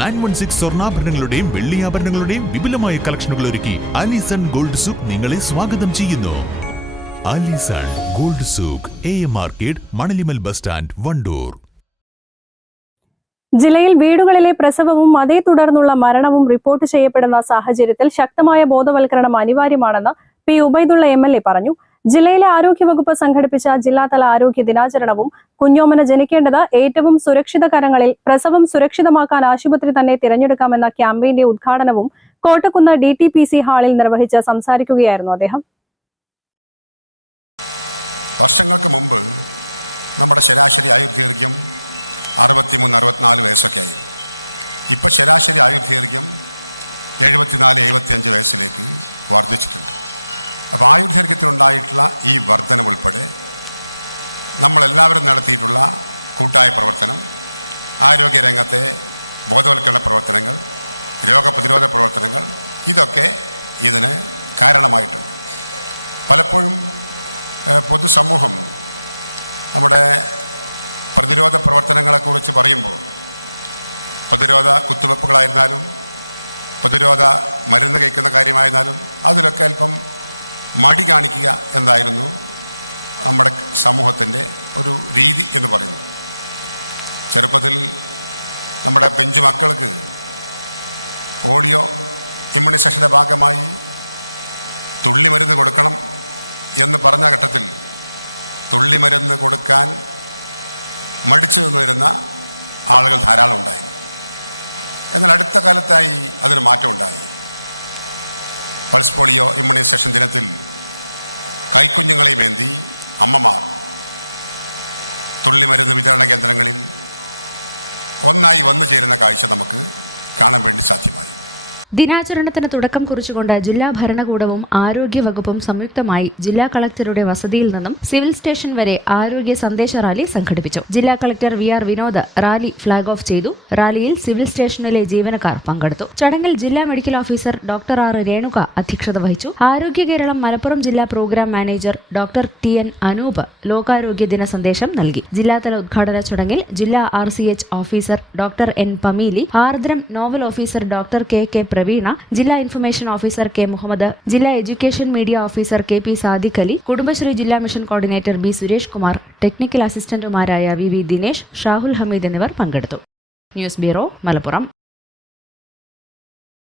Nine one six സ്വർണാഭരണങ്ങളുടെയും വെള്ളിയാഭരണങ്ങളുടെയും വിപുലമായ കളക്ഷനുകൾ ഒരുക്കി അലിസൺ ഗോൾഡ് സൂക്ക് നിങ്ങളെ സ്വാഗതം ചെയ്യുന്നു. Alison gold souk A M market Manalimal bus stand Wandoor. ജില്ലയിൽ വീടുകളിലെ പ്രസവവും അതേ തുടർന്നുള്ള മരണവും റിപ്പോർട്ട് ചെയ്യപ്പെടുന്ന സാഹചര്യത്തിൽ ശക്തമായ ബോധവൽക്കരണം അനിവാര്യമാണെന്ന് P Ubaidulla M L A പറഞ്ഞു. ജില്ലയിലെ ആരോഗ്യവകുപ്പ് സംഘടിപ്പിച്ച ജില്ലാതല ആരോഗ്യ ദിനാചരണവും കുഞ്ഞോമന ജനിക്കേണ്ടത് ഏറ്റവും സുരക്ഷിത കരങ്ങളിൽ പ്രസവം സുരക്ഷിതമാക്കാൻ ആശുപത്രി തന്നെ തിരഞ്ഞെടുക്കാമെന്ന ക്യാമ്പയിന്റെ ഉദ്ഘാടനവും കോട്ടക്കുന്ന് ഡി ഹാളിൽ നിർവഹിച്ച് സംസാരിക്കുകയായിരുന്നു അദ്ദേഹം. വർഷങ്ങൾക്ക് മുമ്പ് നമ്മുടെ ശരാശരി ആയുർദൈർഘ്യം അറുപത്തിമൂന്ന് അറുപത്തിനാല് വയസ്സൊക്കെ ആയി ഇപ്പോൾ ശരാശരി ആയുർദൈർഘ്യം എഴുപത്തിനാല് എഴുപത്തിയഞ്ച് വയസ്സിലേക്ക് വർദ്ധിച്ചിട്ടുണ്ട്. അപ്പോൾ ആയുർദൈർഘ്യത്തിനുണ്ടായിട്ടുള്ള ഈ വർധന ഉൾപ്പെടെ നമ്മളെല്ലാവരും നടത്തിയിട്ടുള്ള കൂട്ടായ പ്രവർത്തനം ആരോഗ്യരംഗത്തെ ബോധവൽക്കരണ പ്രവർത്തനങ്ങൾ രോഗപ്രതിരോധ പ്രവർത്തനങ്ങൾ ഇതൊക്കെ ഇതിന് കാരണമായിട്ടുണ്ട്. പലപ്പോഴും പൊതുസമൂഹം നമ്മുടെ പ്രതിരോധ പ്രവർത്തനങ്ങളെക്കുറിച്ച് പറയുമ്പോൾ പ്രതിരോധ കുത്തിവെപ്പുകളായിരുന്നാലും പ്രതിരോധ മരുന്ന് കഴിക്കുന്ന കാര്യമായിരുന്നാലും അതിലൊക്കെ അല്പം മടി കാണിക്കുക എന്നായിരുന്നു നമ്മുടെ സമൂഹത്തിന്റെ ഒരു രീതി എന്ന് പറയുന്നത്. ചെറുപ്പത്തിൽ നമ്മുടെ പെഞ്ചു മക്കൾക്ക് പോളിയോ ഇമ്മ്യൂണൈസേഷന്റെ ഭാഗമായി തുള്ളിമരുന്ന് കൊടുക്കണം എന്ന് പറഞ്ഞ ഘട്ടത്തിൽ തുള്ളിമരുന്ന് കൊടുക്കാൻ മടിച്ചു നിന്നിരുന്ന ആളുകൾ ധാരാളം ഉണ്ടായിരുന്നു. എന്നാൽ അടുത്ത കാലത്തായി അതിന് മാറ്റമുണ്ടായി. പൾസ് പോളിയോ ഇമ്മ്യൂണൈസേഷൻ ദിനത്തിൽ കൈക്കുഞ്ഞുങ്ങളെ മേന്തി അമ്മമാർ. തുള്ളിമരുന്ന് വിതരണ കേന്ദ്രങ്ങളിൽ ഒന്നായി വന്നു ചേരുന്ന കാഴ്ച നമുക്ക് കാണാൻ വേണ്ടി സാധ്യമായി. ദിനാചരണത്തിന് തുടക്കം കുറിച്ചുകൊണ്ട് ജില്ലാ ഭരണകൂടവും ആരോഗ്യ വകുപ്പും സംയുക്തമായി ജില്ലാ കളക്ടറുടെ വസതിയിൽ നിന്നും സിവിൽ സ്റ്റേഷൻ വരെ ആരോഗ്യ സന്ദേശ റാലി സംഘടിപ്പിച്ചു. ജില്ലാ collector V R Vinod rally flag off ചെയ്തു. റാലിയിൽ സിവിൽ സ്റ്റേഷനിലെ ജീവനക്കാർ പങ്കെടുത്തു. ചടങ്ങിൽ ജില്ലാ medical officer doctor R Renuka അധ്യക്ഷത വഹിച്ചു. ആരോഗ്യ കേരളം മലപ്പുറം ജില്ലാ programme manager doctor T N Anoop ലോകാരോഗ്യ ദിന സന്ദേശം നൽകി. ജില്ലാതല ഉദ്ഘാടന ചടങ്ങിൽ ജില്ലാ R officer doctor N Pameeli Ardram nodal officer doctor K K Praveena ജില്ലാ ഇൻഫർമേഷൻ ഓഫീസർ കെ മുഹമ്മദ് ജില്ലാ education media officer K P Sadiq Ali Kudumbashree ജില്ലാ mission coordinator B Suresh Kumar technical അസിസ്റ്റന്റുമാരായ V V Dinesh Shahul Hameed എന്നിവർ പങ്കെടുത്തു. News bureau Malappuram.